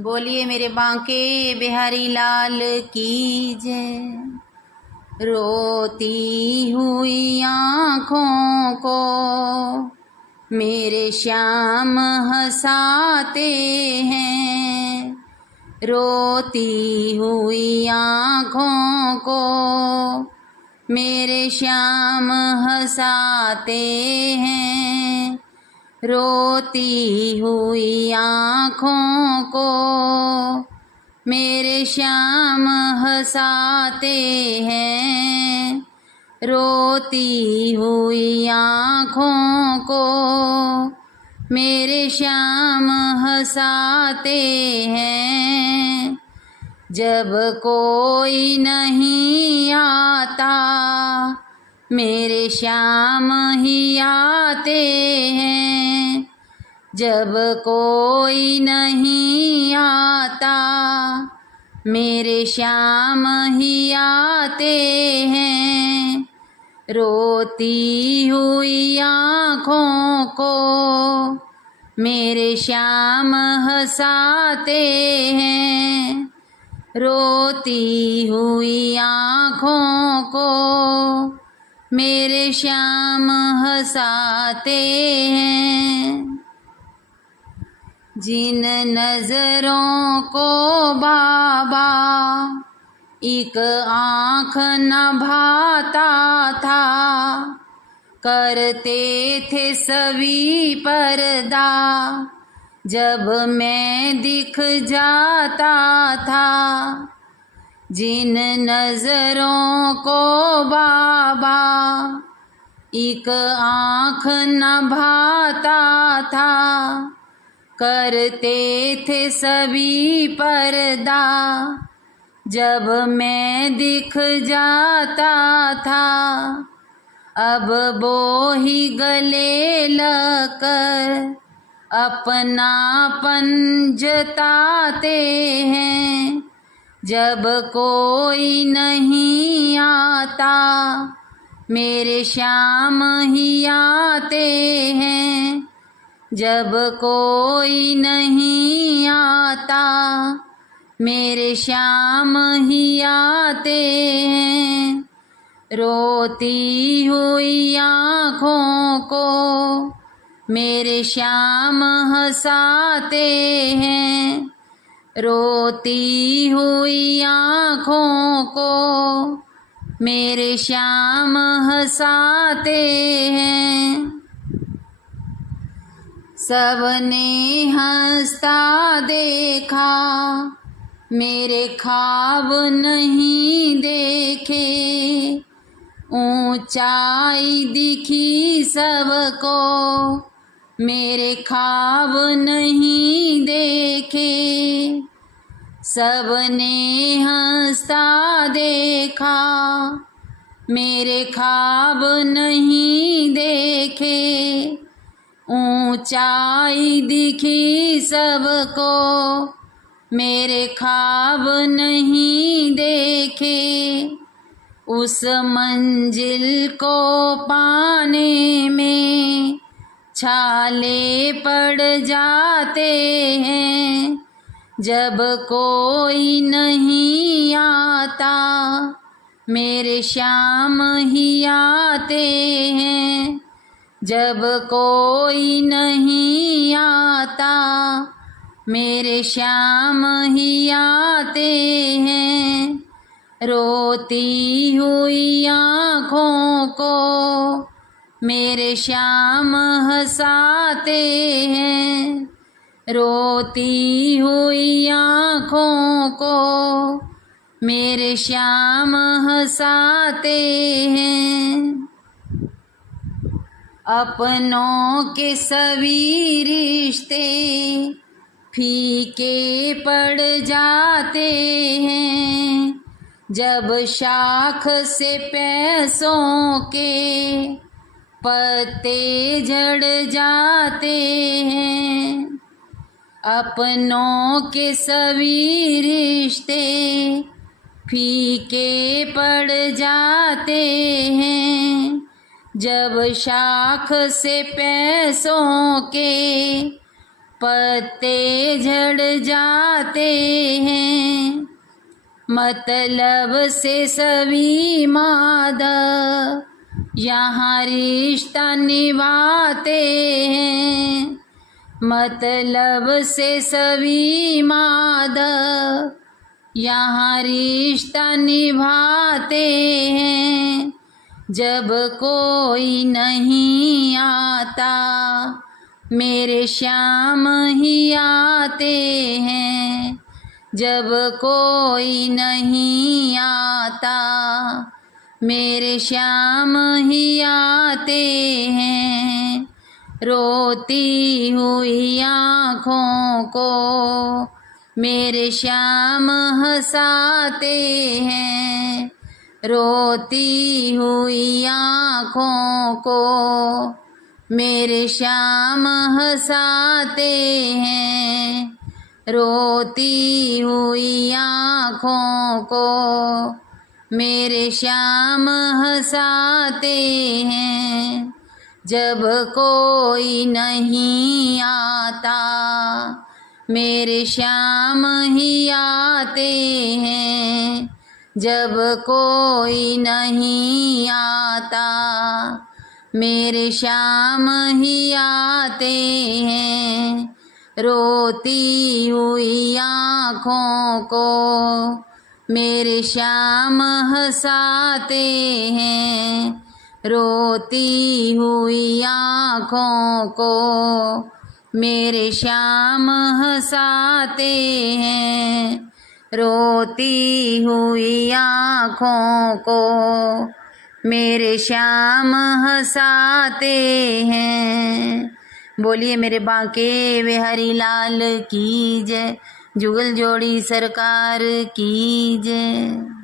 बोलिए मेरे बांके बिहारी लाल की जय। रोती हुई आँखों को मेरे श्याम हंसाते हैं। रोती हुई आँखों को मेरे श्याम हंसाते हैं। रोती हुई आँखों को मेरे श्याम हंसाते हैं। रोती हुई आँखों को मेरे श्याम हंसाते हैं। जब कोई नहीं आता मेरे श्याम ही आते हैं। जब कोई नहीं आता मेरे श्याम ही आते हैं। रोती हुई आँखों को मेरे श्याम हंसाते हैं। रोती हुई आँखों को मेरे श्याम हंसाते हैं। जिन नजरों को बाबा एक आँख न भाता था, करते थे सभी पर्दा जब मैं दिख जाता था। जिन नजरों को बाबा एक आँख न भाता था, करते थे सभी पर्दा जब मैं दिख जाता था। अब वो ही गले लगकर अपनापन जताते हैं। जब कोई नहीं आता मेरे श्याम ही आते हैं। जब कोई नहीं आता मेरे श्याम ही आते हैं। रोती हुई आँखों को मेरे श्याम हंसाते हैं। रोती हुई आँखों को मेरे श्याम हंसाते हैं। सबने हंसता देखा मेरे ख्वाब नहीं देखे। ऊंचाई दिखी सबको मेरे ख्वाब नहीं देखे। सबने हंसता देखा मेरे ख्वाब नहीं देखे। ऊंचाई दिखी सबको मेरे ख्वाब नहीं देखे। उस मंजिल को पाने में छाले पड़ जाते हैं। जब कोई नहीं आता मेरे श्याम ही आते हैं। जब कोई नहीं आता मेरे श्याम ही आते हैं। रोती हुई आँखों को मेरे श्याम हंसाते हैं। रोती हुई आँखों को मेरे श्याम हंसाते हैं। अपनों के सभी रिश्ते फीके पड़ जाते हैं। जब शाख से पैसों के पत्ते झड़ जाते हैं। अपनों के सभी रिश्ते फीके पड़ जाते हैं। जब शाख से पैसों के पत्ते झड़ जाते हैं, मतलब से सभी मादा यहाँ रिश्ता निभाते हैं, मतलब से सभी मादा यहाँ रिश्ता निभाते हैं। जब कोई नहीं आता मेरे श्याम ही आते हैं, जब कोई नहीं आता मेरे श्याम ही आते हैं। रोती हुई आँखों को मेरे श्याम हंसाते हैं, रोती हुई आँखों को मेरे श्याम हंसाते हैं, रोती हुई आँखों को मेरे श्याम हंसाते हैं। जब कोई नहीं आता मेरे श्याम ही आते हैं, जब कोई नहीं आता मेरे श्याम ही आते हैं। रोती हुई आँखों को मेरे श्याम हंसाते हैं, रोती हुई आँखों को मेरे श्याम हंसाते हैं, रोती हुई आँखों को मेरे श्याम हंसाते हैं। बोलिए मेरे बांके बिहारी लाल की जय, जुगल जोड़ी सरकार की जय।